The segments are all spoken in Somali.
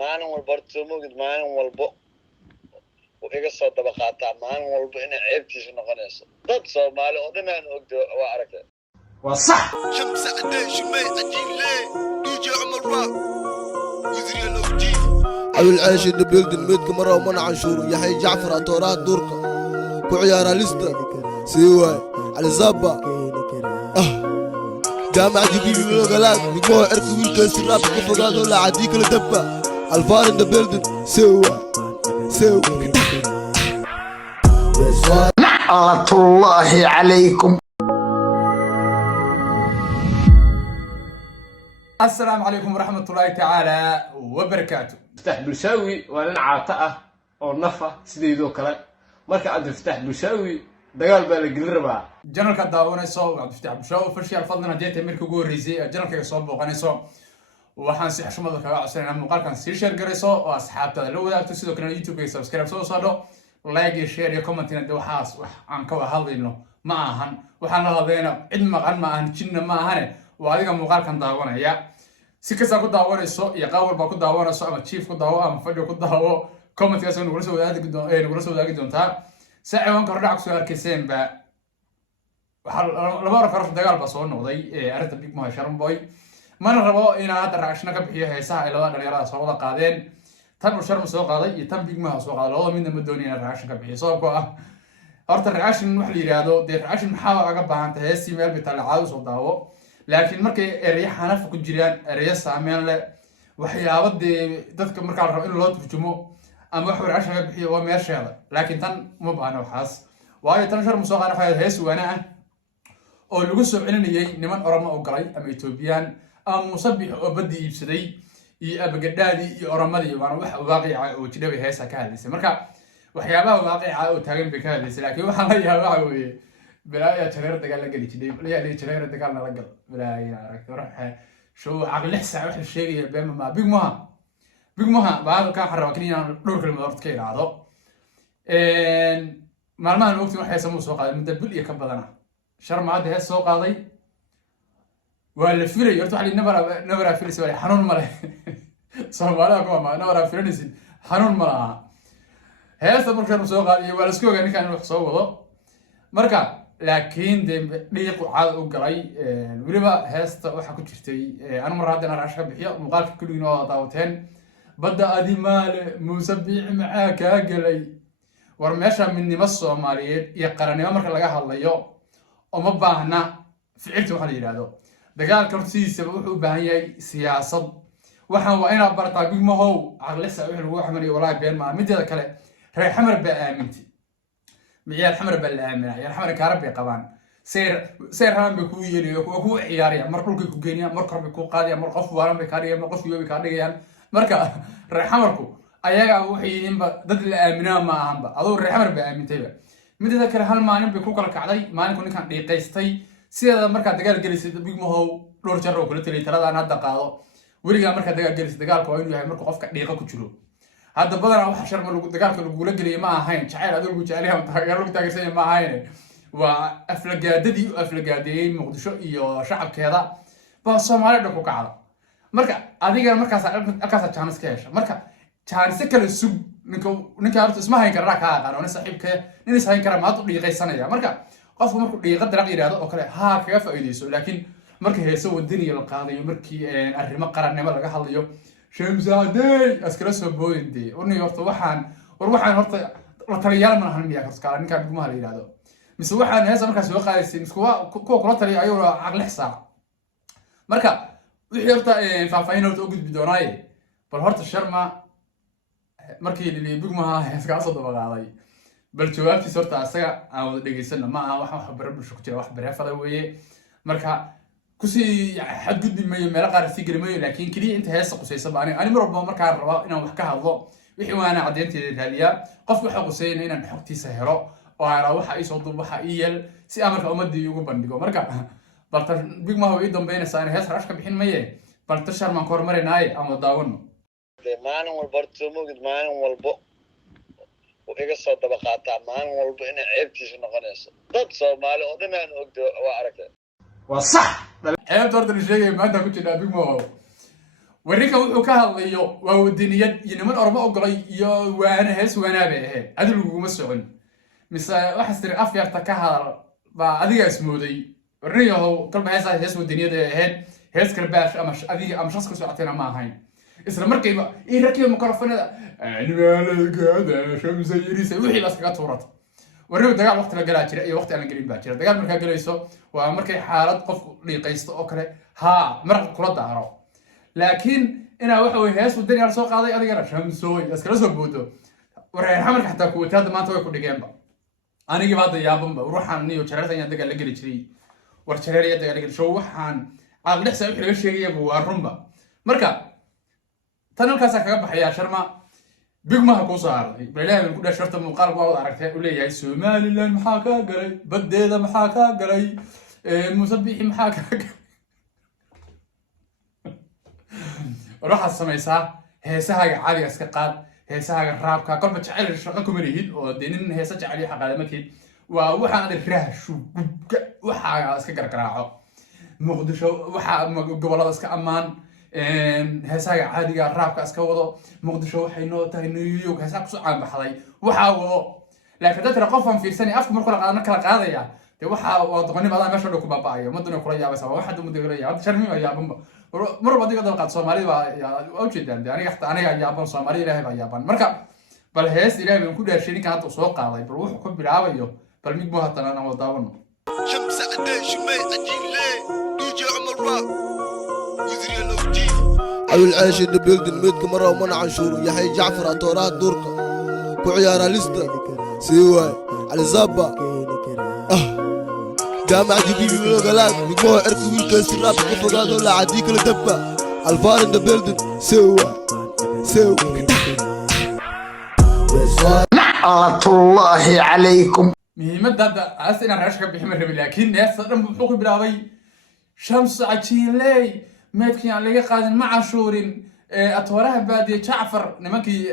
maalin walba horta soo moogid maalin walba iga soo daba qaataa maalin walba inay ceebtiisu noqonayso dad Soomaali oo dhan aan ogdo waa aragtay وصح شمس عدي شمي عجين ليه ديجي عمر راب وزري لو جي أبي العيش اللي بيلدن ميتك مرة ومنع عشور يحيى جعفر أطورات دورك كعيارة لسته سيواي على زابا جامعة جديد من الغلات بيقوها اركو ويلكا سراب كفقات ولا عديك لدبا الفار in the building سيواي لعنة الله عليكم. السلام عليكم ورحمة الله تعالى وبركاته. فتح بلشاوي وانا عاطئة او نفة سيدو كلا مركا عبد الفتاح بلشاوي دقال بالقلربا جنرال كداونيسو عبد الفتاح بلشاوي فرشي الفضلنا ديتا ميركو غوريزي جنرال كيسو بوقانيسو waxaan si xushmad kaga codsanayna muuqaalkan si share gareyso oo asxaabtada la wadaagto sidoo kale YouTube-ka subscribe soo saaro like iyo share iyo comment inta waxaas wax aan ka hadlayno ma ahan waxaan la hadlayna cid maqan ma ahan jinna ma ahane waa adiga muuqaalkan daawanaya si kasta ku daawanayso iyo qaawal ba ku daawanayso ama chief ku daawo ama fadhi ku daawo comment-kaas oo nagula soo wadaagi doontaa saaciwan kor dhac soo arkayseen ba waxa laba rafar dagaal ba soo noqday arinta Big Mo Sharon Boy mana rabo inaan hadda raashna ka bixiyo heesaha ilaa dhalinyarada soo wada qaadeen tan u sharm soo qaaday iyo tan Big Mo soo qaaday labada midna ma doonayaan raashin ka bixiyo sababtoo ah horta raashin wax la yiraahdo raashin maxaa uga baahan tahay heesii meel bital caado soo daawo laakiin markay ereyo xanaf ku jiraan ereyo saameyn leh waxyaabo dadka marka la rabo in loo turjumo ama wax raashin ka bixiyo waa meesheeda laakiin tan ma baahna waxaas waayo tan sharm soo qaaday hees waana ah oo lagu soo celinayay niman Oromo oo galay ama Ethiopian مصبح وبدي يبسدي يأبجدادي يأرملي وأنا واقع وجدوي هيسا كهذا مركا وحيابها واقع وتاجم بكهذا لكن وحنا يا واعي بلا يا تغير تقال لقلي كذي بلا يا تغير تقال لقل بلا يا روح شو عقل حسا واحد الشيء بين ما بيج مها بعد كان حركني أنا دور كلمة دورت كير هذا ما الوقت ما حيسموه سوق هذا من دبل يكبرنا شرم هذا السوق هذا ولا فيري يرتو علي نبرة فيري سوالي حنون ماله صومالا كوما نبرة فيري حنون ماله هذا مركز مسوق عليه ولا سكوا يعني كانوا يحصوه مركز لكن دقيق وعاد وقري ولما هست وحكوا شرتي أنا مرة هذا أنا راشها بحياة مقال في كل يوم طاوتين بدأ أدي مال مسبيع معاك قلي ورمشى مني مصو ماليد يقرني ما مركز لقاها الله يوم وما بعنا فعلت وحلي هذا دجال كرسيسة وحو بهاي سياسة وحنا وأنا برتا Big Mo هو عقلسة وحنا وحمري وراي بين ما مدة كله رأي حمر بآمنتي معيال حمر بالآمنة يا حمر كهربي قبان سير هم بيكون يلي وهو عياري مركل بيكون جينيا مركل بيكون قاضي مرقف وارم بكاري مرقف يوبي كاري مركا رأي حمركو أيها وحي إنبا ضد الآمنة ما هم با أضو رأي حمر بآمنتي مدة كله هل ما نبي بيكون كلك علي ما نكون كان دقيقتي sida marka dagaal galisay Big Mo dhowr jeer oo kala talay talada aan hadda qaado wariga marka dagaal galisay dagaalku waa inuu yahay marka qofka dhiiqa ku jiro hadda badanaa wax sharma lagu dagaalka lagu la galiyay ma ahayn jacayl adigu jacaylaha taageero lagu taageersan ma ahayn waa aflagaadii Muqdisho iyo shacabkeeda baa Soomaaliya ku kacda marka adiga markaas chance ka hesha marka chance kale sug ninka horta isma hayn karaa ka aqaan saaxiibka nin is hayn kara ma uu dhiiqaysanaya marka qofku markuu dhiiqa daraq yiraahdo oo kale ha kaga faa'iideyso laakiin markii heeso wadaniga la qaadayo markii arrimo qarannimo laga hadlayo Shamsaadey askara soo booyintay oo horta waxaan horta la taliyaal ma ahan miyaa kaskala ninka Big Mo la yiraahdo mise waxaan heeso markaas soo qaadaysin kuwa kula taliya ayuu aqal xisaab marka wixii horta faafayno oo gudbi doonay bal horta sharma markii Big Mo heeska soo dabaqaaday bal jawaabtii sorta asaga aan wada dhageysana ma aha wax barabulsho ku jira wax bareefada weeye marka kusi xad gudbi mayo meel qaar si galmayo laakiin kaliya inta heesa qusaysa ani marba marka rabo inaan wax ka hadlo wixii waana cadeynteeda raadiya qof waxa qusayna inaan xogtiisa helo oo ara waxa ay soo duub waxa iyal si amarka ummadii ugu bandhigo marka balta Big Mo way dambeynaysa in hees raashka bixin maye balta sharman kormareenay ama daawano maalin walba soo moogid maalin walba iga soo daba qaataa maalin walba inay ceebtiisu noqonayso dad Soomaali oo dhan aan ogdo waa aragtay وصح ceebta horta la sheegay maanta ku jira Big Mo وريكا وحو كهاليو وودينياد ينمن أربع أقلي يا وأنا هس وأنا به هذا اللي مسؤول مثلا واحد سر أفير تكهال بعدي اسمه دي وريكا هو كل ما هس ودينياد هاد هس كرباش أمش أدي أمش أسكت ساعتين ما هاي إسلا مركب إيه ركب ميكروفون هذا أنا مالك هذا شو زي ريسة وحي بس كاتورات وريكا دجال وقت لا جلاتي أي وقت أنا قريب باكر دجال مركب جليسو ومركب حالات قف لقيست أكله ها مرق كرة دعرو لكن أنا وحوي هاس والدنيا على سوق هذا أنا شمسوي بس كلا سوق بودو وريح حمر حتى كوت هذا ما توي كل جنبه أنا جي بعض يابم بروح عني وشررت أنا دقة لقي شري ورشرري دقة لقي شو وحن عقل حساب حلو شيء يبغى الرمبة مركا تنو كاسا كعب حياة شرما بيجمع كوسار بلا من كل شرط مقارب واحد عرفته ولا يا سومالي لين محاكا قري بديله محاكا قري مسبحي محاكا روح السميسا هيسها عادي اسكقاد هيسها رابكا كل ما تشعل الشقه مريد oo deenin heesa jacayl xaqaale markii waa waxa aan raashu waxa iska gargaraaco muqdisho waxa gobolada iska amaan heesaha caadiga raabka iska wado muqdisho waxay noo tahay New York heesaha ku soo caan baxday waxa wado laakiin dadka qofan fiirsani afka markuu kala qaadaya waxa waa doqoni badan meesha ku baabaayo maduna kula yaabay waxa dum deegaanaya hada sharmi yaabamba mar wadi ka dalqad Soomaaliya waa oo jeedaan aniga xataa aniga yaaban Soomaaliya ilaahay baa yaaban marka bal hees ilaahay baan ku dhaashay ninka hadda soo qaaday bal wuxuu ku bilaabayo bal mid buu haatan aan wadaawano شمس عدين شمي عجين ليه DJ عمر راق وزري اللوجي أبو العيش اللي بيلدن ميدك مرة ومنع عشور يحيى جعفر أطورات دورك كعيارة لستا سيواي على زابا جامع جديد من الغلاب بيقوه عرق ويلكن سراب كفقات ولا عديك لدبا الفار in the building سيواي لعنة الله عليكم. مهمة هذا أصلا أنا راشك بحمر لكن ناس صدق بحقوق بلاوي شمس عجين لي ما يمكن على قادم مع شورين أطورها بادي جعفر نمكي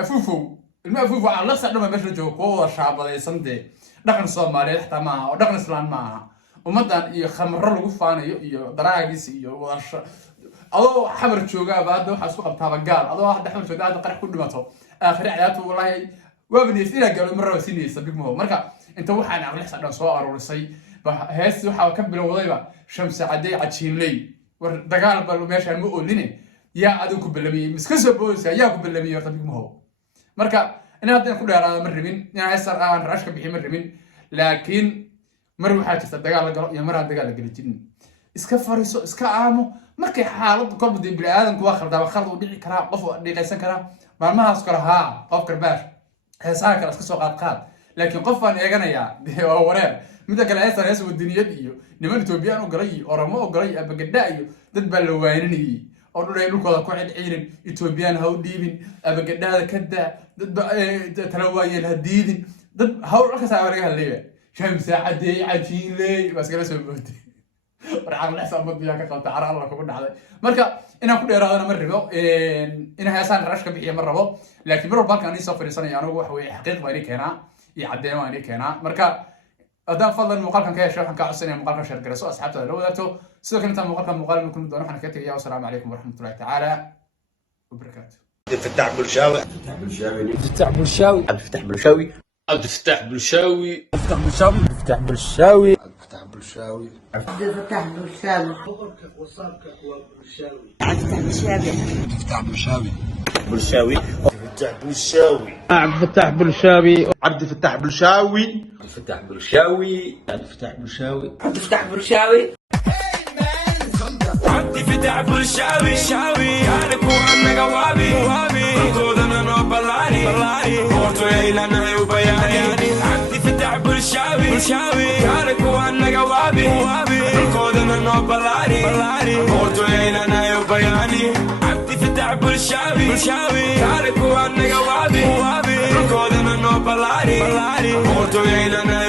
أفوفو المأفوفو على صدق ما بيشرجوا قوة شعب هذا يصندي دخل الصومالي حتى معه ودخل الإسلام معه ومدن يخمر له قفانه دراجيس وش الله حمر شوقا بعده حسوق بتاع قال الله واحد حمر شوقا هذا قرح كل ما تو آخر حياته والله وابني سينا قالوا مرة وسيني يسبق مهو مركا انت وحنا عمل حسنا سوار ورسي هاس وحا كبل وضيبه شمس عدي عجين لي ودغال بل ماشي ما اوليني يا ادو كبلمي مسكسو بوسا يا كبلمي يسبق مهو مركا انا هادين كل يرا مربين انا هسر ان راشك بخي مربين لكن مر waxaa jirta dagaal la galo iyo mar dagaal la gali jirin iska fariiso iska aamo markay xaalad kolba dib bilaadanku waa khaldan khalad u dhici kara qof dhiiqaysan kara maalmahaas kala ha qof karbaash heesaha kale iska soo qaad laakiin qof aan eeganaya waa wareer mid kale hees wadiniyad iyo niman Itoobiyaan u galay Oromo u galay abagadda iyo dad baa la waaninayay oo dhulkooda ku xidhiidhin Itoobiyaan ha u dhiibin abagaddaada ka daa dad talawaayeen ha diidin dad hawl ka saarayay leeyahay شمس عدي عجين لي بس كلا سبوتي ورعاق الحساب مضيا كقلت عرى الله كبر عليه مركا إنا كل إرادة مرة إنا هيسان رشك بيجي مرة لكن مرة بالك أني سافر سنة يعني هو حقيقة وينك هنا يعدينا وينك هنا مركا أدام فضل المقال كان كيا شرح كان السنة المقال كان شرح كرسو أصحابته لو ذاته سو كنت المقال كان مقال منكم دون إحنا كتير يا والسلام عليكم ورحمة الله تعالى وبركاته. فتح بلشاوي فتح بلشاوي عبد الفتاح بلشاوي عبد الفتاح بلشاوي فتح بلشاوي فتح بلشاوي عبد الفتاح بلشاوي بلشاوي فتح بلشاوي عبد الفتاح بلشاوي عبد الفتاح بلشاوي عبد الفتاح بلشاوي عبد الفتاح بلشاوي عبد الفتاح بلشاوي عبد الفتاح بلشاوي شاوي كانك وانا قوابي خذنا نوبلاني قلت لنا وبياني عبد الفتاح بلشاوي كانك وانا قوابي خذنا نوبلاني قلت لنا وبياني عبد الفتاح بلشاوي كانك وانا قوابي خذنا نوبلاني قلت لنا